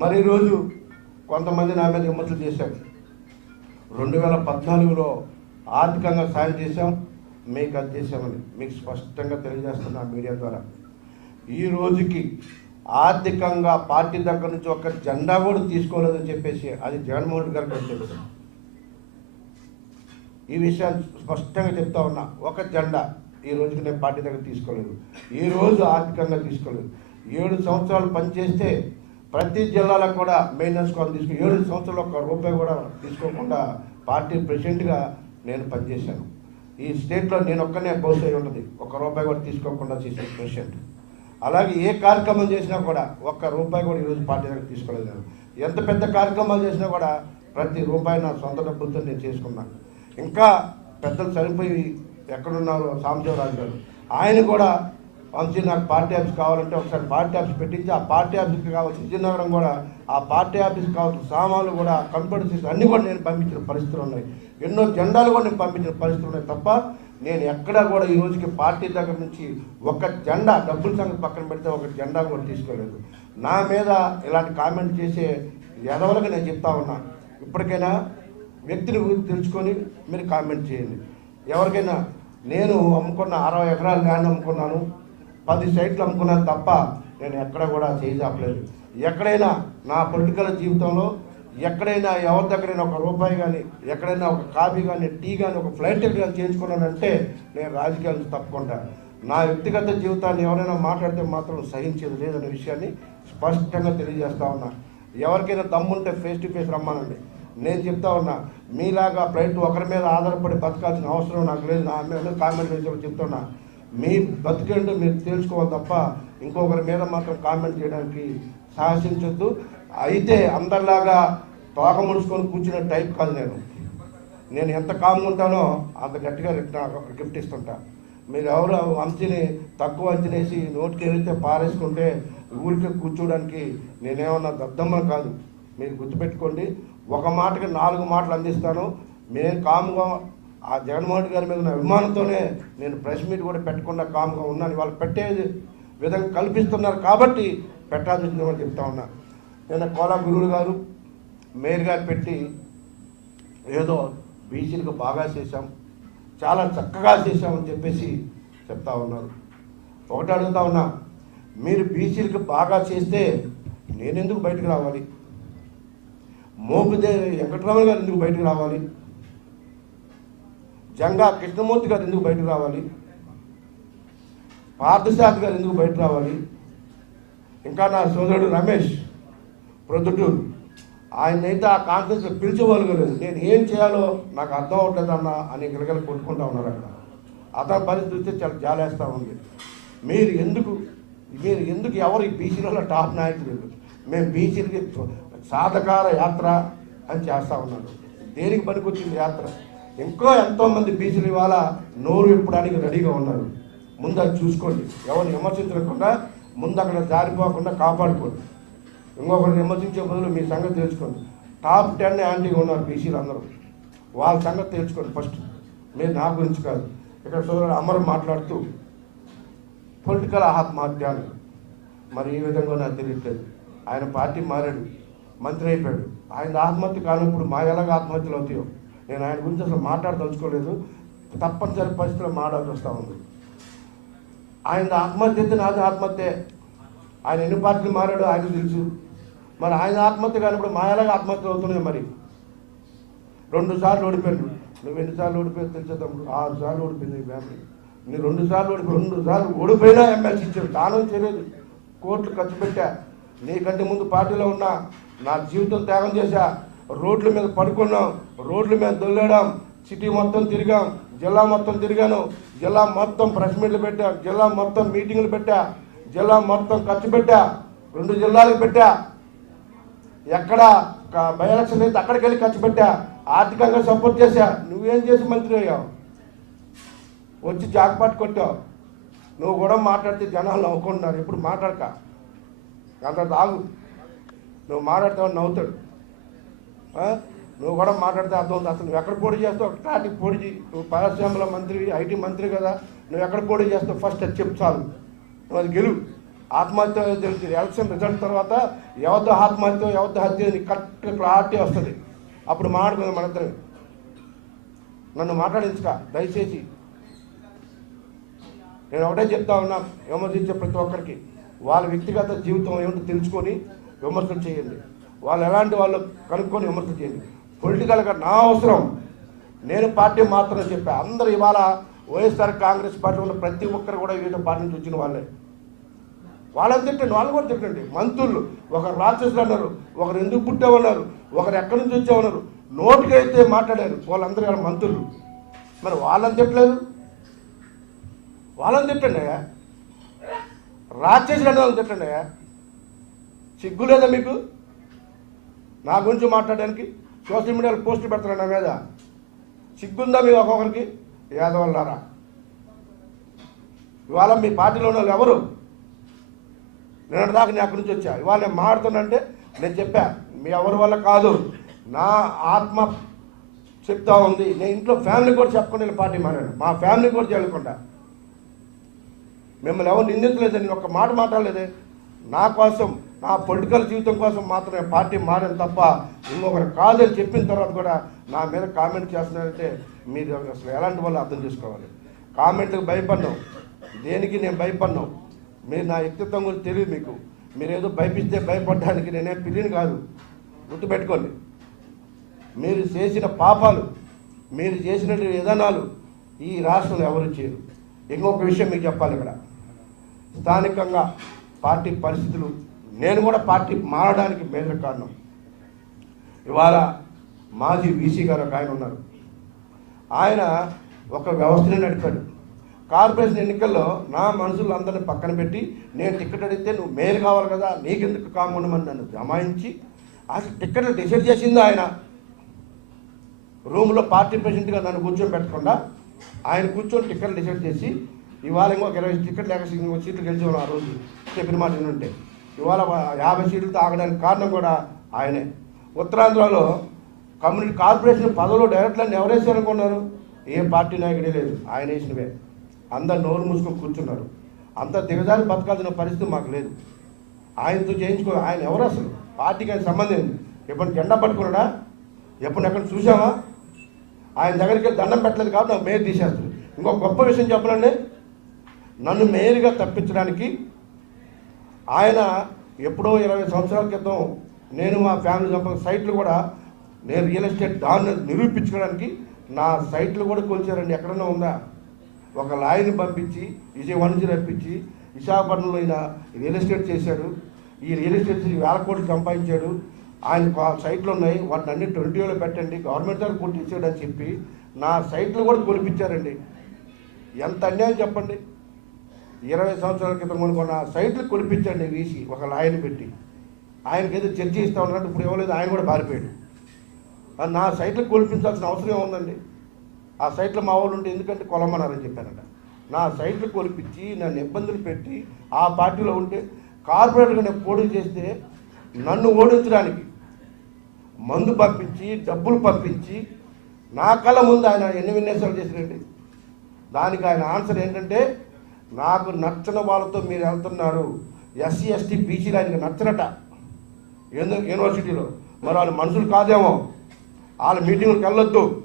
మరి ఈరోజు కొంతమంది నా మీద విమర్శలు చేశారు. రెండు వేల పద్నాలుగులో ఆర్థికంగా సాయం చేశాం మీకు అది చేశామని. మీకు స్పష్టంగా తెలియజేస్తున్నా మీడియా ద్వారా. ఈ రోజుకి ఆర్థికంగా పార్టీ దగ్గర నుంచి ఒక జెండా కూడా తీసుకోలేదని చెప్పేసి అది జగన్మోహన్ రెడ్డి గారికి తెలుసు. ఈ విషయాన్ని స్పష్టంగా చెప్తా ఉన్నా ఒక జెండా ఈ రోజుకి నేను పార్టీ దగ్గర తీసుకోలేదు. ఈ రోజు ఆర్థికంగా తీసుకోలేదు. ఏడు సంవత్సరాలు పనిచేస్తే ప్రతి జిల్లాలకు కూడా మెయింటెనెన్స్ కోసం తీసుకుని ఏడు సంవత్సరాలు ఒక రూపాయి కూడా తీసుకోకుండా పార్టీ ప్రెసిడెంట్గా నేను పనిచేశాను. ఈ స్టేట్లో నేను ఒక్కనే బహుశా అయి ఉంటుంది ఒక్క రూపాయి కూడా తీసుకోకుండా చేసిన ప్రెసిడెంట్ అలాగే ఏ కార్యక్రమం చేసినా కూడా ఒక్క రూపాయి కూడా ఈరోజు పార్టీ దగ్గర తీసుకోలేదు. ఎంత పెద్ద కార్యక్రమాలు చేసినా కూడా ప్రతి రూపాయి నా సొంత డబ్బులతో నేను చేసుకున్నాను ఇంకా పెద్దలు చనిపోయి ఎక్కడున్నారో సాంబశివరాజు గారు. ఆయన కూడా వంశీ నాకు పార్టీ ఆఫీస్ కావాలంటే ఒకసారి పార్టీ ఆఫీస్ పెట్టించి ఆ పార్టీ ఆఫీస్కి కావాల్సిన విజయనగరం కూడా ఆ పార్టీ ఆఫీస్కి కావాల్సిన సామాన్లు కూడా కంప్యూటర్ అన్నీ కూడా నేను పంపించిన పరిస్థితులు ఉన్నాయి. ఎన్నో జెండాలు కూడా నేను పంపించిన పరిస్థితులు ఉన్నాయి తప్ప నేను ఎక్కడా కూడా ఈ రోజుకి పార్టీ దగ్గర నుంచి ఒక జెండా డబ్బుల సంగతి పక్కన పెడితే ఒక జెండా కూడా తీసుకోలేదు. నా మీద ఇలాంటి కామెంట్ చేసే ఎదవలకు నేను చెప్తా ఉన్నా. ఇప్పటికైనా వ్యక్తిని గురించి తెలుసుకొని మీరు కామెంట్ చేయండి. ఎవరికైనా నేను అమ్ముకున్న అరవై ఎకరాలు ల్యాండ్ అమ్ముకున్నాను. పది సైట్లు అమ్ముకున్నాను తప్ప నేను ఎక్కడ కూడా చేయజాపలేదు ఎక్కడైనా నా పొలిటికల్ జీవితంలో ఎక్కడైనా ఎవరి దగ్గరైనా ఒక రూపాయి కానీ ఎక్కడైనా ఒక కాఫీ కానీ టీ కానీ ఒక ఫ్లైట్ టికెట్ కానీ చేయించుకున్నానంటే నేను రాజకీయాలు తప్పకుండా నా వ్యక్తిగత జీవితాన్ని ఎవరైనా మాట్లాడితే మాత్రం సహించేది లేదనే విషయాన్ని స్పష్టంగా తెలియజేస్తా ఉన్నా. ఎవరికైనా దమ్ముంటే ఫేస్ టు ఫేస్ రమ్మానండి నేను చెప్తా ఉన్నా మీలాగా ఫ్లైట్ ఒకరి మీద ఆధారపడి బతకాల్సిన అవసరం నాకు లేదు. నా మీద కామెంట్ చేసి చెప్తున్నా. మీ బతికేంటో మీరు తెలుసుకోవాలి తప్ప ఇంకొకరి మీద మాత్రం కామెంట్ చేయడానికి సాహసించొద్దు. అయితే అందరిలాగా తోక ముడుచుకొని కూర్చునే టైప్ కాదు నేను. నేను ఎంత కామ్గా ఉంటానో అంత గట్టిగా రిటర్న్ గిఫ్ట్ ఇస్తుంటా. మీరు ఎవరు అంచిని తక్కువ అంచనేసి నోటికి వెళ్తే పారేసుకుంటే ఊరికే కూర్చోడానికి నేనేమన్నా దద్దమ్మ కాదు. మీరు గుర్తుపెట్టుకోండి. ఒక మాటకి నాలుగు మాటలు అందిస్తాను. నేను కామ్గా ఆ జగన్మోహన్ గారి మీద ఉన్న అభిమానంతోనే నేను ప్రెస్ మీట్ కూడా పెట్టకుండా కామ్గా ఉన్నాను. వాళ్ళు పెట్టే విధంగా కల్పిస్తున్నారు కాబట్టి పెట్టాల్సి వచ్చిందని చెప్తా ఉన్నా. నేను కోలా గురువులు గారు మేయర్ గారు పెట్టి ఏదో బీసీలకు బాగా చేశాం చాలా చక్కగా చేశామని చెప్పేసి చెప్తా ఉన్నారు. ఒకటి అడుగుతా ఉన్నా మీరు బీసీలకు బాగా చేస్తే నేను ఎందుకు బయటకు రావాలి? మోపుదే వెంకటరమణ గారు ఎందుకు బయటకు రావాలి? జంగా కృష్ణమూర్తి గారు ఎందుకు బయటకు రావాలి? పార్థసారథి గారు ఎందుకు బయటకు రావాలి? ఇంకా నా సోదరుడు రమేష్ ప్రొద్దుటూరు. ఆయన అయితే ఆ కాన్ఫరెన్స్ పిలిచేవాళ్ళు నేను ఏం చేయాలో నాకు అర్థం అవ్వట్లేదన్న అని గిలగలు కొట్టుకుంటా ఉన్నారు అక్కడ. అతని పరిస్థితి చూస్తే చాలా జాలేస్తూ ఉంది. మీరు ఎందుకు మీరు ఎందుకు ఎవరు ఈ బీసీలలో టాప్ నాయకులు? మేము బీసీలకి సాధకార యాత్ర అని చేస్తూ ఉన్నాడు. దేనికి పనికొచ్చింది యాత్ర? ఇంకో ఎంతోమంది బీసీలు ఇవాళ నోరు ఇప్పడానికి రెడీగా ఉన్నారు. ముందు అది చూసుకోండి. ఎవరిని విమర్శించకుండా ముందు అక్కడ జారిపోకుండా కాపాడుకోండి. ఇంకొకరిని విమర్శించే బదులు మీ సంగతి తెలుసుకోండి. టాప్ టెన్ యాంటీగా ఉన్నారు బీసీలు అందరూ వాళ్ళ సంగతి తెలుసుకోండి ఫస్ట్. మీరు నా గురించి కాదు. ఇక్కడ సోదరుడు అమరు మాట్లాడుతూ పొలిటికల్ ఆత్మహత్య మరి ఈ విధంగా నాకు తెలియట్లేదు. ఆయన పార్టీ మారాడు. మంత్రి అయిపోయాడు. ఆయన ఆత్మహత్య కానప్పుడు మా ఎలాగ ఆత్మహత్యలు అవుతాయో? నేను ఆయన గురించి అసలు మాట్లాడదలుచుకోలేదు. తప్పనిసరి పరిస్థితుల్లో మాట్లాడాల్సి వస్తూ ఉంది. ఆయన ఆత్మహత్య అయితే నాది ఆత్మహత్య. ఆయన ఎన్ని పార్టీలు మారాడో ఆయనకు తెలుసు. మరి ఆయన ఆత్మహత్య కానప్పుడు మా ఎలాగ ఆత్మహత్యలు అవుతున్నాయి మరి. రెండు సార్లు ఓడిపోయాడు. నువ్వు ఎన్నిసార్లు ఓడిపోయావు తెలిసే తమ్ముడు? ఆరు సార్లు ఓడిపోయింది ఫ్యామిలీ నేను రెండు సార్లు ఓడిపో రెండు సార్లు ఓడిపోయినా ఎమ్మెల్సీ ఇచ్చాడు. దానం చేయలేదు. కోట్లు ఖర్చు పెట్టా. నీకంటే ముందు పార్టీలో ఉన్నా. నా జీవితం త్యాగం చేశా. రోడ్ల మీద పడుకున్నాం రోడ్ల మీద దొల్లాడాం సిటీ మొత్తం తిరిగాం జిల్లా మొత్తం తిరిగాను. జిల్లా మొత్తం ప్రెస్ మీట్లు పెట్టా జిల్లా మొత్తం మీటింగ్లు పెట్టా జిల్లా మొత్తం ఖర్చు పెట్టా రెండు జిల్లాలకు పెట్టా. ఎక్కడ బై ఎలక్షన్ అయితే అక్కడికి వెళ్ళి ఖర్చు పెట్టా ఆర్థికంగా సపోర్ట్ చేశా. నువ్వేం చేసి మంత్రి అయ్యావు? వచ్చి జాక్పాట్ కొట్టావు. నువ్వు కూడా మాట్లాడితే జనాలు నవ్వుకుంటున్నారు. ఇప్పుడు మాట్లాడక. అంత దాగు నువ్వు మాట్లాడతావు నవ్వుతాడు. నువ్వు కూడా మాట్లాడితే అర్థం ఉంది అసలు నువ్వు ఎక్కడ పోటీ చేస్తావు? ఒకటి పోటీ నువ్వు పారిశ్రామిక మంత్రి ఐటీ మంత్రి కదా. నువ్వు ఎక్కడ పోటీ చేస్తావు? ఫస్ట్ అది చెప్పు చాలు. నువ్వు అది గెలువు. ఆత్మహత్య జరుగుతుంది. ఎలక్షన్ రిజల్ట్ తర్వాత ఎవరితో ఆత్మహత్య ఎవరితో హత్య కరెక్ట్ క్లారిటీ వస్తుంది. అప్పుడు మాట్లాడుకుందాం మనందరం నన్ను మాట్లాడించుక దయచేసి. నేను ఒకటే చెప్తా ఉన్నా విమర్శించే ప్రతి ఒక్కరికి. వాళ్ళ వ్యక్తిగత జీవితం ఏమిటో తెలుసుకొని విమర్శలు చేయండి. వాళ్ళు ఎలాంటి వాళ్ళు కనుక్కొని విమర్శలు చేయండి. పొలిటికల్గా నా అవసరం. నేను పార్టీ మాత్రమే చెప్పా. అందరూ ఇవాళ వైఎస్ఆర్ కాంగ్రెస్ పార్టీ ఉన్న ప్రతి ఒక్కరు కూడా వివిధ పార్టీ నుంచి వచ్చిన వాళ్ళే. వాళ్ళని తిట్టండి వాళ్ళు కూడా తిట్టండి. మంత్రులు ఒకరు రాక్షసులు అన్నారు ఒకరు ఎందుకు పుట్టామన్నారు ఒకరు ఎక్కడి నుంచి వచ్చామన్నారు నోటికైతే మాట్లాడారు వాళ్ళందరూ వాళ్ళ మంత్రులు. మరి వాళ్ళని తిట్టలేదు. వాళ్ళని తిట్టండి అయ్యా. రాక్షసులు అన్న వాళ్ళని తిట్టండి అయ్యా. సిగ్గు లేదా మీకు? నా గురించి మాట్లాడడానికి? సోషల్ మీడియాలో పోస్టులు పెడతారు నా మీద. సిగ్గుందా మీ ఒక్కొక్కరికి? యాదవల్లారా ఇవాళ మీ పార్టీలో ఉన్న వాళ్ళు ఎవరు? నేను దాకా నేను అక్కడి నుంచి వచ్చా. ఇవాళ నేను మాట్లాడుతున్నంటే నేను చెప్పా మీ ఎవరి వల్ల కాదు. నా ఆత్మ చెప్తా ఉంది. నేను ఇంట్లో ఫ్యామిలీ కూడా చెప్పకుండా పార్టీ మారాను. మా ఫ్యామిలీ కూడా చేయకుండా మిమ్మల్ని ఎవరు నిందించలేదు నేను మాట మాట్లాడలేదే. నా కోసం నా పొలిటికల్ జీవితం కోసం మాత్రమే పార్టీ మారాను తప్ప ఇంకొకరు కాదని చెప్పిన తర్వాత కూడా నా మీద కామెంట్ చేస్తున్నారంటే మీరు అసలు ఎలాంటి వాళ్ళు అర్థం చేసుకోవాలి? కామెంట్కి భయపడ్డాం. దేనికి నేను భయపడ్డాం? మీరు నా వ్యక్తిత్వం గురించి తెలియదు మీకు. మీరు ఏదో భయపిస్తే భయపడడానికి నేనేం పిల్లిని కాదు. గుర్తుపెట్టుకోండి. మీరు చేసిన పాపాలు మీరు చేసిన విధానాలు ఈ రాష్ట్రంలో ఎవరు చేయరు. ఇంకొక విషయం మీకు చెప్పాలి ఇక్కడ. స్థానికంగా పార్టీ పరిస్థితులు నేను కూడా పార్టీ మారడానికి మేజర్ కారణం. ఇవాళ మాజీ వీసీ గారు ఒక ఆయన ఉన్నారు. ఆయన ఒక వ్యవస్థని నడిపాడు. కార్పొరేషన్ ఎన్నికల్లో నా మనుషులు అందరిని పక్కన పెట్టి నేను టికెట్ అడిగితే నువ్వు మేలు కావాలి కదా నీకెందుకు కాముండమని నన్ను జమాయించి అసలు టికెట్లు డిసైడ్ చేసింది ఆయన? రూమ్లో పార్టీ ప్రెసిడెంట్గా నన్ను కూర్చొని పెట్టకుండా ఆయన కూర్చొని టికెట్లు డిసైడ్ చేసి ఇవాళ ఇంకొక ఇరవై టికెట్లు లేక ఇంకొక సీట్లు గెలిచాం ఆ రోజు. చెప్పిన మాట ఏంటంటే ఇవాళ యాభై సీట్లతో ఆగడానికి కారణం కూడా ఆయనే. ఉత్తరాంధ్రలో కమ్యూనిటీ కార్పొరేషన్ పదవులు డైరెక్టర్లను ఎవరేసారనుకున్నారు ఏ పార్టీ నాయకుడే లేదు. ఆయన వేసినవే. అందరు నోరు మూసుకొని కూర్చున్నారు. అంత దిగజారి బతకాల్సిన పరిస్థితి మాకు లేదు. ఆయనతో చేయించుకో ఆయన ఎవరు అసలు? పార్టీకి ఆయన సంబంధం ఎప్పుడు జెండా పట్టుకున్నాడా? ఎప్పుడు ఎక్కడ చూసావా ఆయన దగ్గరికి దండం పెట్టలేదు కాబట్టి నాకు మేయర్ తీసేస్తుంది. ఇంకొక గొప్ప విషయం చెప్పాలండి నన్ను మేయర్గా తప్పించడానికి ఆయన ఎప్పుడో ఇరవై సంవత్సరాల క్రితం నేను మా ఫ్యామిలీ సంబంధ సైట్లు కూడా నేను రియల్ ఎస్టేట్ దాన్ని నిరూపించుకోవడానికి నా సైట్లు కూడా కొలిచారండి. ఎక్కడన్నా ఉందా? ఒక లాయర్ని పంపించి విజయవాడ నుంచి రప్పించి విశాఖపట్నంలో ఈయన రియల్ ఎస్టేట్ చేశాడు. ఈ రియల్ ఎస్టేట్ వేల కోట్లు సంపాదించాడు. ఆయన సైట్లు ఉన్నాయి. వాటిని అన్ని ట్వంటీలో పెట్టండి. గవర్నమెంట్ దగ్గర కొట్టించాడు అని చెప్పి నా సైట్లు కూడా కొలిపించారండి ఎంత అన్యాయం చెప్పండి. ఇరవై సంవత్సరాల క్రితం కొనుక్కున్న సైట్లు కొలిపించండి వీసి ఒక లాయర్ని పెట్టి. ఆయనకి ఏదో చర్చ ఇస్తా ఉన్నట్టు ఇప్పుడు ఇవ్వలేదు ఆయన కూడా పారిపోయాడు. అది నా సైట్లు కొలిపించాల్సిన అవసరం ఏముందండి? ఆ సైట్లు మా వాళ్ళు ఉంటే ఎందుకంటే కొలమన్నారని చెప్పానట నా సైట్లు కొలిపించి నన్ను ఇబ్బందులు పెట్టి ఆ పార్టీలో ఉంటే కార్పొరేట్గా నేను పోటీ చేస్తే నన్ను ఓడించడానికి మందు పంపించి డబ్బులు పంపించి నా కళ్ళ ముందు ఆయన ఎన్ని విన్యాసాలు చేసిరండి దానికి ఆయన ఆన్సర్ ఏంటంటే నాకు నచ్చని వాళ్ళతో మీరు వెళ్తున్నారు. ఎస్సీ ఎస్టీ బీసీలు ఆయనకి నచ్చరట ఏందో యూనివర్సిటీలో. మరి వాళ్ళ మనుషులు కాదేమో. వాళ్ళ మీటింగ్కి వెళ్ళొద్దు.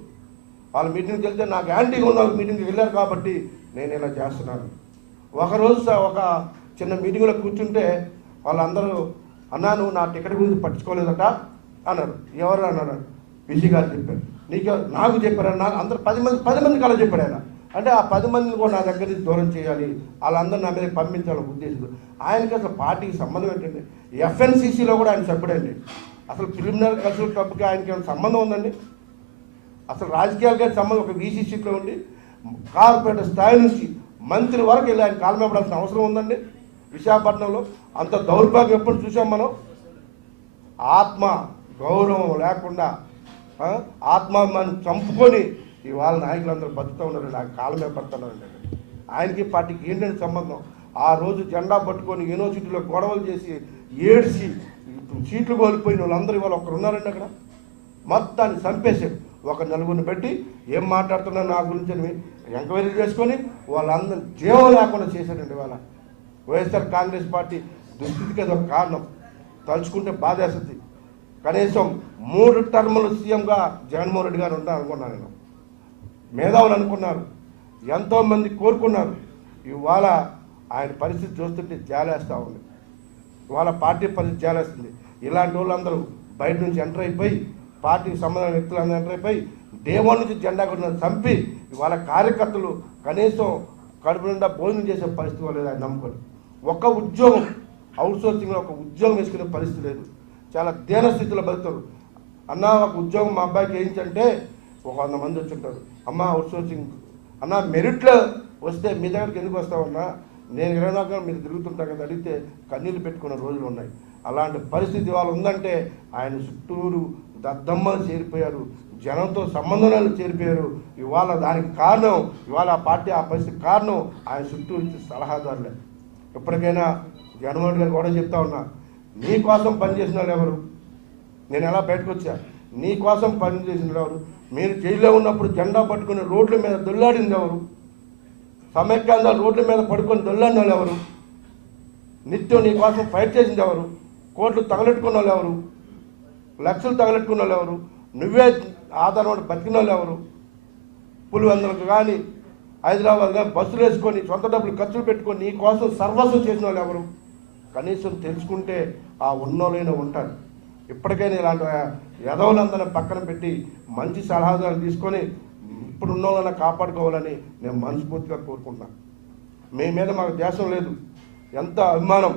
వాళ్ళ మీటింగ్కి వెళ్తే నాకు యాంటీగా ఉన్న మీటింగ్కి వెళ్ళారు కాబట్టి నేను ఇలా చేస్తున్నాను. ఒకరోజు స- ఒక చిన్న మీటింగ్లో కూర్చుంటే వాళ్ళందరూ అన్నా నువ్వు నా టికెట్ గురించి పట్టించుకోలేదట అన్నారు. ఎవరు అన్నారు? బీసీ గారు చెప్పారు. నీకు నాకు చెప్పారు నాకు అందరు పది మంది పది మందికి అలా చెప్పాడు ఆయన. అంటే ఆ పది మందిని కూడా నా దగ్గర నుంచి దూరం చేయాలి. వాళ్ళందరూ నా మీద పంపించాలని ఉద్దేశంతో. ఆయనకి అసలు పార్టీకి సంబంధం ఏంటండి? ఎఫ్ఎన్సీసీలో కూడా ఆయన సభ్యుడండి అసలు ప్రిలిమినరీ కల్చరల్ క్లబ్కి ఆయనకి ఏమైనా సంబంధం ఉందండి? అసలు రాజకీయాలకే సంబంధం? ఒక వీసీ సీట్లో ఉండి కార్పొరేట్ స్థాయి నుంచి మంత్రి వరకు వెళ్ళి ఆయన కాలమేపడాల్సిన అవసరం ఉందండి? విశాఖపట్నంలో అంత దౌర్భాగ్యం ఎప్పుడు చూసాం మనం? ఆత్మ గౌరవం లేకుండా ఆ, ఆత్మాభిమానం చంపుకొని ఇవాళ నాయకులందరూ బతుకుతూ ఉన్నారు నాకు కాలమే పడుతున్నారండి ఆయనకి పార్టీకి ఏంటంటే సంబంధం? ఆ రోజు జెండా పట్టుకొని యూనివర్సిటీలో గొడవలు చేసి ఏడ్చి సీట్లు కోల్పోయిన వాళ్ళందరూ ఇవాళ ఒకరు ఉన్నారండి అక్కడ. మొత్తాన్ని చంపేశారు. ఒక నలుగురిని పెట్టి ఏం మాట్లాడుతున్నారు నా గురించి అని ఎంక్వైరీ చేసుకొని వాళ్ళందరూ జీవం లేకుండా చేశారండి ఇవాళ. వైఎస్ఆర్ కాంగ్రెస్ పార్టీ దుస్థితికి అది ఒక కారణం. తలుచుకుంటే బాధేస్తుంది. కనీసం మూడు టర్ములు సీఎంగా జగన్మోహన్ రెడ్డి గారు ఉంటారు అనుకున్నాను నేను. మేధావులు అనుకున్నారు. ఎంతోమంది కోరుకున్నారు. ఇవాళ ఆయన పరిస్థితి చూస్తుంటే జాలేస్తూ ఉంది. ఇవాళ పార్టీ పరిస్థితి జాలేస్తుంది. ఇలాంటి వాళ్ళందరూ బయట నుంచి ఎంటర్ అయిపోయి పార్టీకి సంబంధించిన వ్యక్తులందరూ ఎంటర్ అయిపోయి డే వన్ నుంచి జెండా కొట్టిన చంపి ఇవాళ కార్యకర్తలు కనీసం కడుపు నిండా భోజనం చేసే పరిస్థితి లేదు ఆయన నమ్ముకొని ఒక్క ఉద్యోగం అవుట్సోర్సింగ్లో ఒక ఉద్యోగం వేసుకునే పరిస్థితి లేదు. చాలా దీన స్థితిలో బతుకుతారు. అన్న ఒక ఉద్యోగం మా అబ్బాయికి ఏంటంటే ఒక వంద మంది వచ్చి ఉంటారు. అమ్మ అవుట్సోర్సింగ్. అన్న మెరిట్లో వస్తే మీ దగ్గరికి ఎందుకు వస్తామన్నా నేను ఇరవై నాలుగు మీరు తిరుగుతుంటా కదా అడిగితే కన్నీళ్ళు పెట్టుకున్న రోజులు ఉన్నాయి. అలాంటి పరిస్థితి వాళ్ళు ఉందంటే ఆయన చుట్టూరు దద్దమ్మలు చేరిపోయారు. జనంతో సంబంధాలు చేరిపోయారు. ఇవాళ దానికి కారణం ఇవాళ ఆ పార్టీ ఆ పరిస్థితి కారణం ఆయన చుట్టూ ఇచ్చే సలహాదారులే. ఎప్పటికైనా జగన్మోహన్ గారు కూడా చెప్తా ఉన్నా మీకోసం పనిచేసిన వాళ్ళు ఎవరు? నేను ఎలా బయటకు వచ్చాను నీకోసం పనిచేసిన ఎవరు? మీరు జైల్లో ఉన్నప్పుడు జెండా పట్టుకుని రోడ్ల మీద దొల్లాడింది ఎవరు? సమైక్యాంధ్ర రోడ్ల మీద పడుకొని దొల్లాడిన వాళ్ళు ఎవరు? నిత్యం నీకోసం ఫైట్ చేసింది ఎవరు? కోట్లు తగలెట్టుకున్న వాళ్ళు ఎవరు? లక్షలు తగలెట్టుకున్న వాళ్ళు ఎవరు? నువ్వే ఆధారపడి బతికిన వాళ్ళు ఎవరు? పులివెందులకు కానీ హైదరాబాద్ కానీ బస్సులు వేసుకొని సొంత డబ్బులు ఖర్చులు పెట్టుకొని నీ కోసం సర్వస్వం చేసిన వాళ్ళు ఎవరు? కనీసం తెలుసుకుంటే ఆ ఉన్నోళ్ళైనా ఉంటారు. ఇప్పటికైనా ఇలాంటి యదవులందరినీ పక్కన పెట్టి మంచి సలహాదారు తీసుకొని ఇప్పుడు ఉన్నోళ్ళని కాపాడుకోవాలని నేను మనస్ఫూర్తిగా కోరుకుంటున్నాను మీ మీద మాకు దేశం లేదు. ఎంత అభిమానం.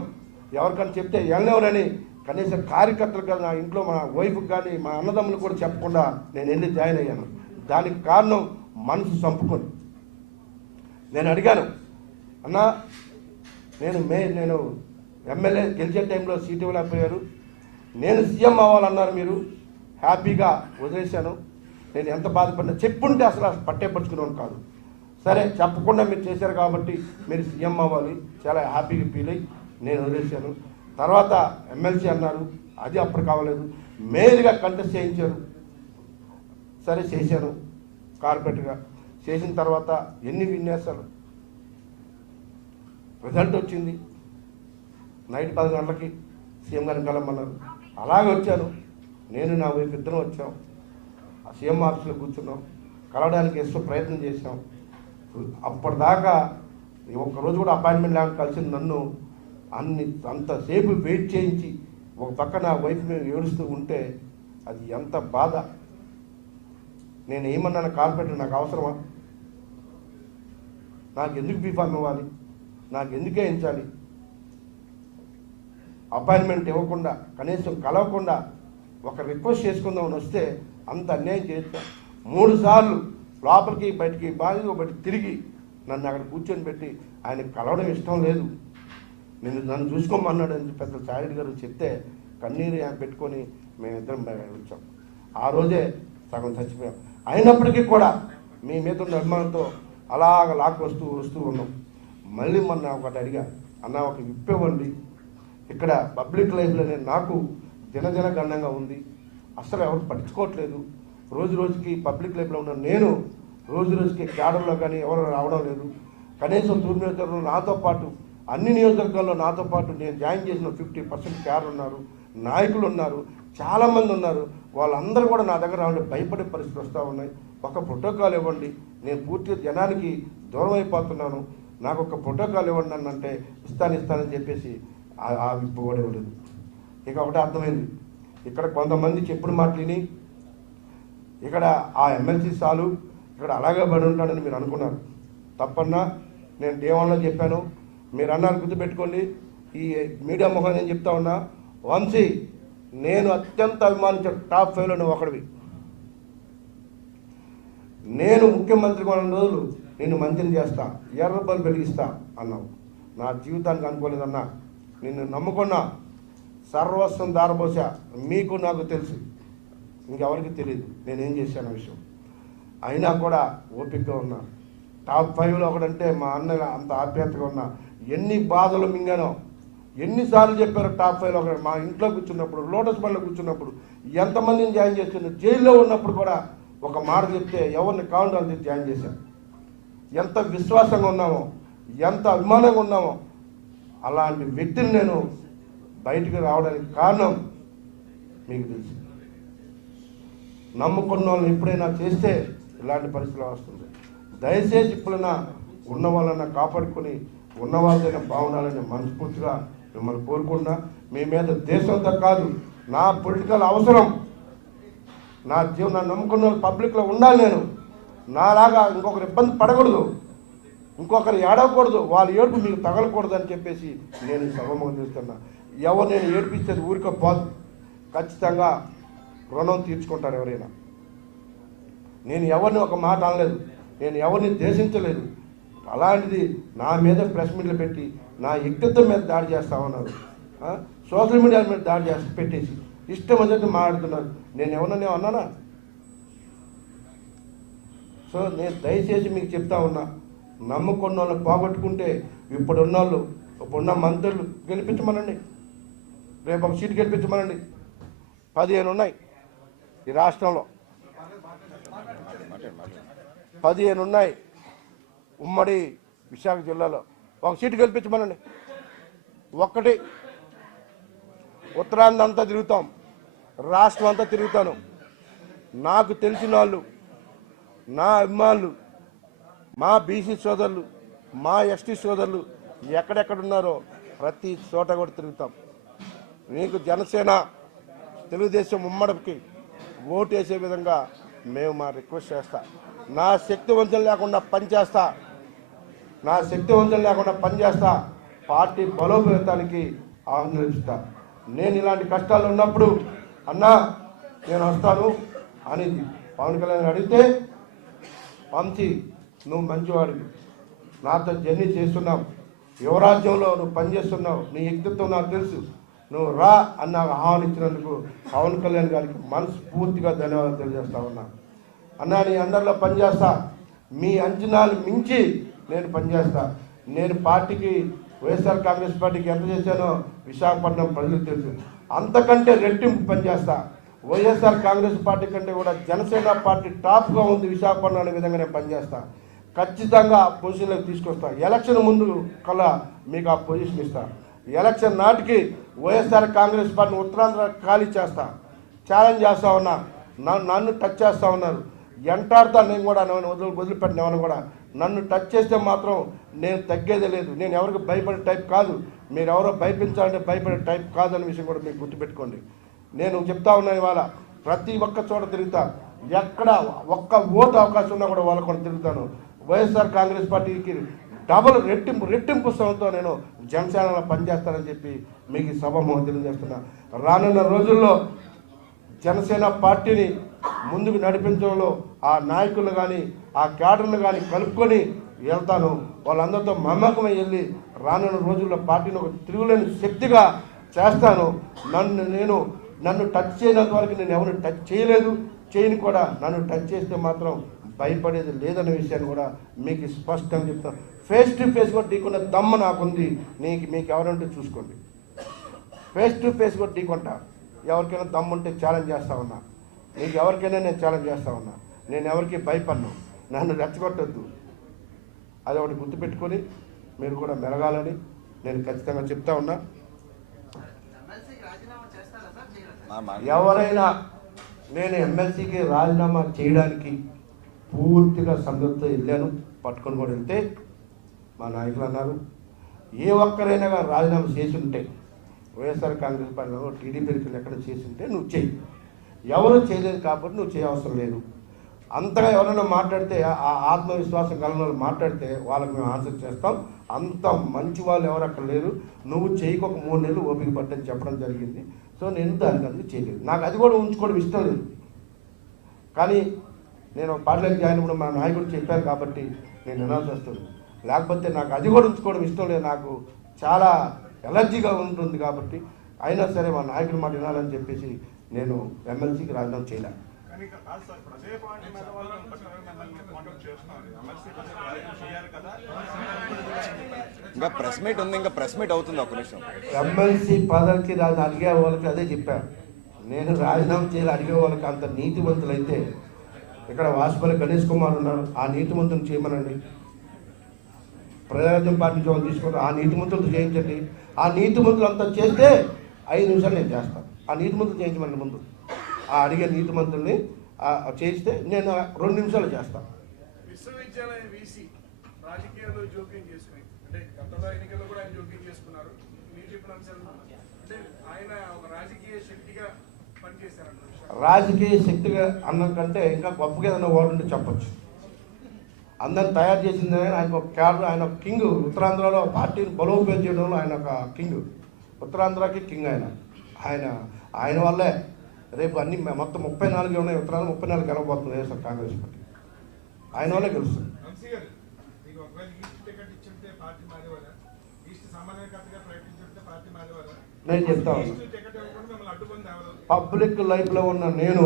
ఎవరికైనా చెప్తే వెళ్ళినవరని కనీసం కార్యకర్తలు కానీ నా ఇంట్లో మా వైఫ్కి కానీ మా అన్నదమ్ములు కూడా చెప్పకుండా నేను వెళ్ళి జాయిన్ అయ్యాను. దానికి కారణం మనసు చంపుకొని. నేను అడిగాను అన్నా నేను మే నేను ఎమ్మెల్యే గెలిచే టైంలో సీట్ అయిపోయారు నేను సీఎం అవ్వాలన్నారు మీరు. హ్యాపీగా వదిలేశాను. నేను ఎంత బాధపడినా చెప్పుంటే అసలు పట్టేపరుచుకున్నాను కాదు. సరే చెప్పకుండా మీరు చేశారు కాబట్టి మీరు సీఎం అవ్వాలి. చాలా హ్యాపీగా ఫీల్ అయ్యి నేను వదిలేశాను. తర్వాత ఎమ్మెల్సీ అన్నారు అది అప్పుడు కావలేదు. మేలుగా కంటెస్ట్ చేయించారు. సరే చేశాను. కార్పొరేట్గా చేసిన తర్వాత ఎన్ని విన్యాసాలు? రిజల్ట్ వచ్చింది. నైట్ పది గంటలకి సీఎం గారిని కలమన్నారు అలాగే వచ్చాను. నేను నా వైపు ఇద్దరం వచ్చాం. ఆ సీఎం ఆఫీస్లో కూర్చున్నాం. కలవడానికి ఎంతో ప్రయత్నం చేశాం. అప్పటిదాకా ఒక్కరోజు కూడా అపాయింట్మెంట్ లేకుండా కలిసి నన్ను. అన్ని అంతసేపు వెయిట్ చేయించి ఒక పక్క నా వైఫ్ మేము ఏడుస్తూ ఉంటే అది ఎంత బాధ. నేను ఏమన్నాను కార్పొరేటర్ నాకు అవసరమా? నాకు ఎందుకు బీఫామ్ ఇవ్వాలి నాకు ఎందుకే ఎంచాలి అపాయింట్మెంట్ ఇవ్వకుండా కనీసం కలవకుండా ఒక రిక్వెస్ట్ చేసుకుందామని వస్తే అంత అన్యాయం చేస్తాం. మూడు సార్లు లోపలికి బయటికి బాగా బయట తిరిగి నన్ను అక్కడ కూర్చొని పెట్టి ఆయన కలవడం ఇష్టం లేదు. నేను నన్ను చూసుకోమన్నాడు అని పెద్ద సాయుడు గారు చెప్తే కన్నీరు పెట్టుకొని మేమిద్దరం వచ్చాం ఆ రోజే సగం చచ్చిపోయాం. అయినప్పటికీ కూడా మీ మీద ఉన్న అభిమానంతో అలాగ లాక్ వస్తూ వస్తూ ఉన్నాం. మళ్ళీ మొన్న ఒకటి అడిగా అన్న ఒక విప్పేవ్వండి ఇక్కడ పబ్లిక్ లైఫ్లోనే నాకు దినదిన గండంగా ఉంది. అసలు ఎవరు పట్టించుకోవట్లేదు. రోజు రోజుకి పబ్లిక్ లైఫ్లో ఉన్న నేను రోజు రోజుకి క్యాడర్లో కానీ ఎవరు రావడం లేదు. కనీసం తూర్పు నియోజకవర్గంలో నాతో పాటు అన్ని నియోజకవర్గాల్లో నాతో పాటు నేను జాయిన్ చేసిన ఫిఫ్టీ పర్సెంట్ క్యాడర్ ఉన్నారు నాయకులు ఉన్నారు చాలామంది ఉన్నారు. వాళ్ళందరూ కూడా నా దగ్గర రావండి భయపడే పరిస్థితి వస్తూ ఉన్నాయి. ఒక ప్రోటోకాల్ ఇవ్వండి. నేను పూర్తిగా జనానికి దూరం అయిపోతున్నాను. నాకు ఒక ప్రోటోకాల్ ఇవ్వండి అని అంటే ఇస్తాను ఇస్తానని చెప్పేసి ఆ- ఆ ఇవ్వలేదు. ఇక ఒకటి అర్థమైంది. ఇక్కడ కొంతమంది చెప్పుడు మాటలిని ఇక్కడ ఆ ఎమ్మెల్సీ సాలు ఇక్కడ అలాగే పడి ఉంటాడని మీరు అనుకున్నారు. తప్పన్నా నేను దేవాలలో చెప్పాను. మీరు అన్నారు గుర్తుపెట్టుకోండి. ఈ మీడియా ముఖం నేను చెప్తా ఉన్నా వంశీ నేను అత్యంత అభిమానించే టాప్ ఫైవ్లో నువ్వు ఒకడివి. నేను ముఖ్యమంత్రి కొన్ని రోజులు నిన్ను మంత్రిని చేస్తా ఎర్రబల్ వెలిగిస్తా అన్నావు. నా జీవితానికి అనుకోలేదన్నా. నిన్ను నమ్ముకున్నా. సర్వస్వం దారబోసా మీకు నాకు తెలుసు. ఇంకెవరికి తెలియదు నేనేం చేశాను విషయం. అయినా కూడా ఓపికగా ఉన్నా. టాప్ ఫైవ్లో ఒకడంటే మా అన్న అంత ఆప్యాయతగా ఉన్నా. ఎన్ని బాధలు మింగానో ఎన్నిసార్లు చెప్పారు టాప్ ఫైవ్లో ఒకటి మా ఇంట్లో కూర్చున్నప్పుడు లోటస్ బండ్లో కూర్చున్నప్పుడు ఎంతమందిని జాయిన్ చేస్తున్న జైల్లో ఉన్నప్పుడు కూడా ఒక మాట చెప్తే ఎవరిని కావాలంటే జాయిన్ చేశాను ఎంత విశ్వాసంగా ఉన్నామో ఎంత అభిమానంగా ఉన్నామో అలాంటి వ్యక్తిని నేను బయటకు రావడానికి కారణం మీకు తెలుసు. నమ్ముకున్న వాళ్ళని ఎప్పుడైనా చేస్తే ఇలాంటి పరిస్థితులు వస్తుంది. దయచేసి ఇప్పుడైనా ఉన్న వాళ్ళని కాపాడుకొని ఉన్న వాళ్ళైనా బాగుండాలని మనస్ఫూర్తిగా మిమ్మల్ని కోరుకుంటున్నా. మీ మీద దేశంతో కాదు నా పొలిటికల్ అవసరం. నా జీవన నమ్ముకున్న వాళ్ళు పబ్లిక్లో ఉండాలి నేను. నాలాగా ఇంకొకరు ఇబ్బంది పడకూడదు. ఇంకొకరు ఏడవకూడదు. వాళ్ళ ఏడుపు మీకు తగలకూడదు అని చెప్పేసి నేను ఈ సభముఖం చేస్తున్నా. ఎవరు నేను ఏడిపించేది ఊరికే పోదు ఖచ్చితంగా రుణం తీర్చుకుంటారు ఎవరైనా. నేను ఎవరిని ఒక మాట అనలేదు. నేను ఎవరిని దేశించలేదు అలాంటిది నా మీద ప్రెస్ మీట్లు పెట్టి నా వ్యక్తిత్వం మీద దాడి చేస్తా ఉన్నారు. సోషల్ మీడియా మీద దాడి చేసి పెట్టేసి ఇష్టం వచ్చినట్టు మాట్లాడుతున్నారు. నేను ఎవరన్నా అన్నానా? సో నేను దయచేసి మీకు చెప్తా ఉన్నా నమ్ముకున్న వాళ్ళు పోగొట్టుకుంటే ఇప్పుడు ఉన్న వాళ్ళు ఇప్పుడున్న మంత్రులు గెలిపించమనండి. రేపు ఒక సీట్ గెలిపించమనండి. పదిహేను ఉన్నాయి ఈ రాష్ట్రంలో. పదిహేను ఉన్నాయి ఉమ్మడి విశాఖ జిల్లాలో. ఒక సీటు గెలిపించమనండి. ఒక్కటి. ఉత్తరాంధ్ర అంతా తిరుగుతాం. రాష్ట్రం అంతా తిరుగుతాను. నాకు తెలిసిన వాళ్ళు నా అభిమానులు మా బీసీ సోదరులు మా ఎస్టీ సోదరులు ఎక్కడెక్కడ ఉన్నారో ప్రతి చోట కూడా తిరుగుతాం. మీకు జనసేన తెలుగుదేశం ఉమ్మడికి ఓటు వేసే విధంగా మేము మా రిక్వెస్ట్ చేస్తా. నా శక్తివంతం లేకుండా పనిచేస్తా. నా శక్తివంతం లేకుండా పనిచేస్తా. పార్టీ బలోపేతానికి ఆహ్వానిస్తా నేను ఇలాంటి కష్టాలు ఉన్నప్పుడు అన్నా నేను వస్తాను అని పవన్ కళ్యాణ్ అడిగితే పంచి నువ్వు మంచివాడివి. నాతో జర్నీ చేస్తున్నావు. యువరాజ్యంలో నువ్వు పనిచేస్తున్నావు. నీ వ్యక్తిత్వం నాకు తెలుసు. నువ్వు రా అని నాకు ఆహ్వానించినందుకు పవన్ కళ్యాణ్ గారికి మనస్ఫూర్తిగా ధన్యవాదాలు తెలియజేస్తా ఉన్నా. అన్నా నీ అందరిలో పనిచేస్తా. మీ అంచనాలు మించి నేను పనిచేస్తా. నేను పార్టీకి వైఎస్ఆర్ కాంగ్రెస్ పార్టీకి ఎంత చేశానో విశాఖపట్నం ప్రజలకు తెలుసు. అంతకంటే రెట్టింపు పనిచేస్తా. వైఎస్ఆర్ కాంగ్రెస్ పార్టీ కంటే కూడా జనసేన పార్టీ టాప్గా ఉంది విశాఖపట్నం అనే విధంగా నేను పనిచేస్తా. ఖచ్చితంగా ఆ పొజిషన్లోకి తీసుకొస్తా. ఎలక్షన్ ముందు కల్లా మీకు ఆ పొజిషన్ ఇస్తా. ఎలక్షన్ నాటికి వైఎస్ఆర్ కాంగ్రెస్ పార్టీని ఉత్తరాంధ్ర ఖాళీ చేస్తా ఛాలెంజ్ చేస్తా ఉన్నా నన్ను నన్ను టచ్ చేస్తా ఉన్నారు. ఎంటాడుతా నేను కూడా నేను వదిలి వదిలిపెట్టిన ఎవరిని కూడా. నన్ను టచ్ చేస్తే మాత్రం నేను తగ్గేదే లేదు. నేను ఎవరికి భయపడే టైప్ కాదు. మీరు ఎవరో భయపించాలంటే భయపడే టైప్ కాదనే విషయం కూడా మీకు గుర్తుపెట్టుకోండి. నేను చెప్తా ఉన్నాను ఇవాళ ప్రతి ఒక్క చోట తిరుగుతా. ఎక్కడ ఒక్క ఓటు అవకాశం ఉన్నా కూడా వాళ్ళ కూడా తిరుగుతాను. వైఎస్ఆర్ కాంగ్రెస్ పార్టీకి డబల్ రెట్టింపు రెట్టింపు స్థలంతో నేను జనసేనలో పనిచేస్తానని చెప్పి మీకు ఈ సభ తెలియజేస్తున్నా రానున్న రోజుల్లో జనసేన పార్టీని ముందుకు నడిపించడంలో ఆ నాయకులు కానీ ఆ క్యాడర్లు కానీ కలుపుకొని వెళ్తాను. వాళ్ళందరితో మమ్మకమై వెళ్ళి రానున్న రోజుల్లో పార్టీని ఒక తిరుగులేని శక్తిగా చేస్తాను. నన్ను నేను నన్ను టచ్ చేయనంత వరకు నేను ఎవరిని టచ్ చేయలేదు. చేయని కూడా. నన్ను టచ్ చేస్తే మాత్రం భయపడేది లేదనే విషయాన్ని కూడా మీకు స్పష్టంగా చెప్తాను. ఫేస్ టు ఫేస్ కూడా ఢీకున్న దమ్మ నాకుంది. నీకు మీకు ఎవరంటే చూసుకోండి. ఫేస్ టు ఫేస్ కూడా ఢీకొంటా ఎవరికైనా దమ్ముంటే ఛాలెంజ్ చేస్తా ఉన్నా. నీకు ఎవరికైనా నేను ఛాలెంజ్ చేస్తా ఉన్నా. నేను ఎవరికి భయపడను. నన్ను రెచ్చగొట్టద్దు. అది ఒకటి గుర్తుపెట్టుకొని మీరు కూడా మెరగాలని నేను ఖచ్చితంగా చెప్తా ఉన్నా. ఎవరైనా నేను ఎమ్మెల్సీకి రాజీనామా చేయడానికి పూర్తిగా సందర్భంతో వెళ్ళాను పట్టుకొని కూడా వెళ్తే మా నాయకులు అన్నారు. ఏ ఒక్కరైనా కానీ రాజీనామా చేసి ఉంటే వైఎస్ఆర్ కాంగ్రెస్ పార్టీలో టీడీపీకి ఎక్కడ చేసి ఉంటే నువ్వు చెయ్యి. ఎవరు చేయలేదు కాబట్టి నువ్వు చేయవసరం లేదు. అంతగా ఎవరైనా మాట్లాడితే ఆ ఆత్మవిశ్వాసం కలిగిన వాళ్ళు మాట్లాడితే వాళ్ళకి మేము ఆన్సర్ చేస్తాం. అంత మంచి వాళ్ళు ఎవరు అక్కడ లేరు. నువ్వు చేయికి ఒక మూడు నెలలు ఓపిక పట్టని చెప్పడం జరిగింది. సో నేను దానికి అందుకు చేయలేదు? నాకు అది కూడా ఉంచుకోవడం ఇష్టం లేదు. కానీ నేను పార్టీలోకి జాయిన్ కూడా మా నాయకుడు చెప్పారు కాబట్టి నేను వినాల్సి వస్తుంది. లేకపోతే నాకు అది కూడా ఉంచుకోవడం ఇష్టం లేదు. నాకు చాలా ఎలర్జీగా ఉంటుంది కాబట్టి అయినా సరే మా నాయకుడు మాట వినాలని చెప్పేసి నేను ఎమ్మెల్సీకి రాజీనామా చేయలే. కానీ ఇక్కడ కాదు సార్ ఇప్పుడు అదే పాయింట్ మీద వాళ్ళు పట్టుకొని మిమ్మల్ని కాంటాక్ట్ చేస్తున్నారు. ఎమ్మెల్సీ కొంచెం రాజీనామా చేయాలి కదా. ఇంకా ప్రెస్ మీట్ ఉంది ఇంకా ప్రెస్ మీట్ అవుతుంది ఒక నిమిషం. ఎమ్మెల్సీ పదవికి రాజు అడిగే వాళ్ళకి అదే చెప్పాను నేను రాజీనామా చేయాలి అడిగే వాళ్ళకి అంత నీతివంతులైతే ఇక్కడ వాసుపల్లి గణేష్ కుమార్ ఉన్నారు. ఆ నీతివంతుని చేయమనండి. ప్రజారాజ్యం పార్టీ వాళ్ళు తీసుకుంటారు. ఆ నీతిమంతులతో చేయించండి. ఆ నీతిమంతులు అంతా చేస్తే ఐదు నిమిషాలు నేను చేస్తాను. ఆ నీతిమంతులు చేయించమని ముందు. ఆ అడిగే నీతిమంతుల్ని ఆ చేయిస్తే నేను రెండు నిమిషాలు చేస్తాను. విశ్వవిద్యాలయ వీసీ రాజకీయాల్లో జోక్యం చేసుకుని అంటే గతంలో ఎన్నికల్లో కూడా ఆయన జోక్యం చేసుకున్నారు. మీరు చెప్పిన అంశాలు అంటే ఆయన ఒక రాజకీయ శక్తిగా పనిచేశారంట రాజకీయ శక్తిగా అన్నం కంటే ఇంకా గొప్పగా ఏదైనా ఉంటే చెప్పొచ్చు. అందరిని తయారు చేసింది ఆయన ఒక క్యాడర్ ఆయన ఒక కింగ్. ఉత్తరాంధ్రలో పార్టీని బలోపేతం చేయడంలో ఆయన ఒక కింగ్. ఉత్తరాంధ్రకి కింగ్ ఆయన. ఆయన ఆయన వల్లే రేపు అన్ని మొత్తం ముప్పై నాలుగు ఉన్నాయి. ఉత్తరాంధ్ర ముప్పై నాలుగు గెలవబోతుంది వైఎస్ఆర్ కాంగ్రెస్ పార్టీ. ఆయన వల్లే గెలుస్తుంది. నేను చెప్తా ఉన్నా. ఈస్ట్ టికెట్ ఇవ్వకుండా మిమ్మల్ని అడ్డుకుంది ఎవరు పబ్లిక్ లైఫ్లో ఉన్న నేను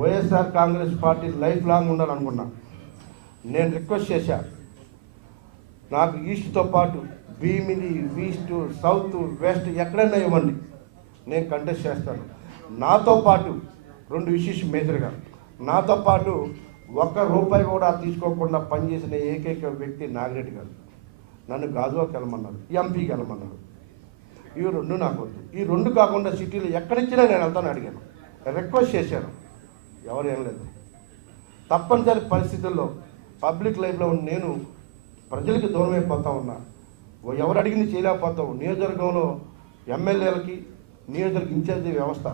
YSR Congress party life long ఉండాలనుకున్నా. నేను రిక్వెస్ట్ చేశా. నాకు ఈస్ట్తో పాటు భీమిని ఈస్ట్ సౌత్ వెస్ట్ ఎక్కడైనా ఇవ్వండి. నేను కంటెస్ట్ చేస్తాను. నాతో పాటు రెండు విశేష మేజర్గా నాతో పాటు ఒక్క రూపాయి కూడా తీసుకోకుండా పనిచేసిన ఏకైక వ్యక్తి నాగిరెడ్డి గారు. నన్ను గాజువాకి వెళ్ళమన్నారు ఎంపీకి వెళ్ళమన్నారు. ఇవి రెండు నాకు వద్దు. ఈ రెండు కాకుండా సిటీలో ఎక్కడిచ్చినా నేను వెళ్తాను అడిగాను. రిక్వెస్ట్ చేశాను. ఎవరు ఏం లేదు. తప్పనిసరి పరిస్థితుల్లో పబ్లిక్ లైఫ్లో ఉన్న నేను ప్రజలకి దూరం అయిపోతా ఉన్నా ఎవరు అడిగింది చేయలేకపోతాం నియోజకవర్గంలో ఎమ్మెల్యేలకి నియోజకవర్గ ఇన్ఛార్జీ వ్యవస్థ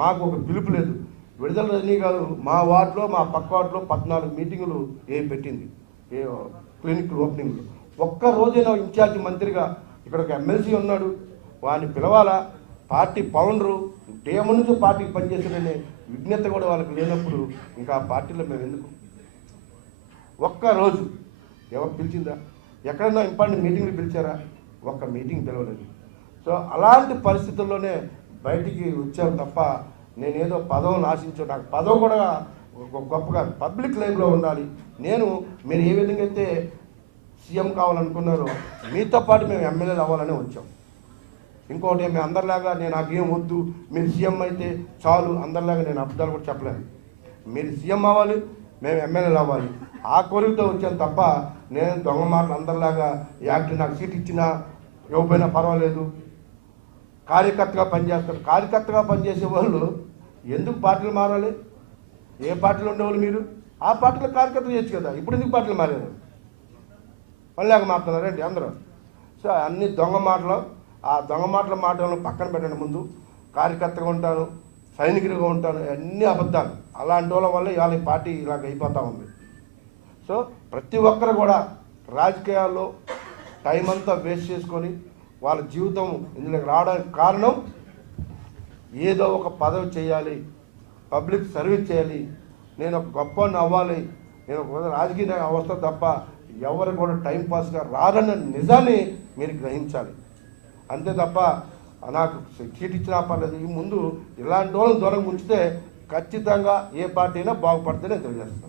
మాకు ఒక పిలుపు లేదు. విడుదల రజనీ గారు మా వార్డులో మా పక్క వార్డులో పద్నాలుగు మీటింగులు ఏ పెట్టింది. ఏ క్లినిక్ ఓపెనింగ్లు. ఒక్క రోజైనా ఇన్ఛార్జి మంత్రిగా ఇక్కడ ఒక ఎమ్మెల్సీ ఉన్నాడు. వాడిని పిలవాలా? పార్టీ పౌండరు డేమ నుంచి పార్టీకి పనిచేసిన విజ్ఞత కూడా వాళ్ళకి లేనప్పుడు ఇంకా ఆ పార్టీలో మేము ఎందుకు ఒక్క రోజు ఎవరు పిలిచిందా? ఎక్కడన్నా ఇంపార్టెంట్ మీటింగ్లు పిలిచారా? ఒక్క మీటింగ్ పిలవలేదు. సో అలాంటి పరిస్థితుల్లోనే బయటికి వచ్చాను తప్ప నేనేదో పదవులు ఆశించు నాకు పదవి కూడా ఒక గొప్పగా పబ్లిక్ లైఫ్లో ఉండాలి. నేను మీరు ఏ విధంగా అయితే సీఎం కావాలనుకున్నారో మీతో పాటు మేము ఎమ్మెల్యేలు అవ్వాలని వచ్చాం. ఇంకోటి మేము అందరిలాగా నేను నాకేం వద్దు. మీరు సీఎం అయితే చాలు. అందరిలాగా నేను అబద్ధాలు కూడా చెప్పలేను. మీరు సీఎం అవ్వాలి మేము ఎమ్మెల్యేలు అవ్వాలి. ఆ కోరికతో వచ్చాను తప్ప నేను దొంగ మాటలు అందరిలాగా యాక్ట్ నాకు సీట్ ఇచ్చినా ఇవ్వకపోయినా పర్వాలేదు. కార్యకర్తగా పనిచేస్తారు. కార్యకర్తగా పనిచేసే వాళ్ళు ఎందుకు పార్టీలు మారాలి? ఏ పార్టీలో ఉండేవాళ్ళు మీరు? ఆ పార్టీలో కార్యకర్త చేయొచ్చు కదా. ఇప్పుడు ఎందుకు పార్టీలు మారారు? మళ్ళీ మారుతున్నారండి అందరూ? సో అన్ని దొంగ మాటలు ఆ దొంగ మాటల మాటలను పక్కన పెట్టండి ముందు. కార్యకర్తగా ఉంటాను సైనికుడిగా ఉంటాను అన్ని అబద్ధాలు. అలాంటి వాళ్ళ వల్ల ఇవాళ ఈ పార్టీ ఇలాగ అయిపోతూ ఉంది. సో ప్రతి ఒక్కరు కూడా రాజకీయాల్లో టైం అంతా వేస్ట్ చేసుకొని వాళ్ళ జీవితం ఇందులోకి రావడానికి కారణం ఏదో ఒక పదవి చేయాలి పబ్లిక్ సర్వీస్ చేయాలి నేను ఒక గొప్ప అవ్వాలి నేను ఒక రాజకీయ అవస్థ తప్ప ఎవరు కూడా టైంపాస్గా రాదన్న రారన్న నిజాన్ని మీరు గ్రహించాలి. అంతే తప్ప నాకు సీట్ ఇచ్చినా పర్లేదు. ఈ ముందు ఇలాంటి వాళ్ళని దూరం ఉంచితే ఖచ్చితంగా ఏ పార్టీ అయినా బాగుపడితేనే తెలియజేస్తాను.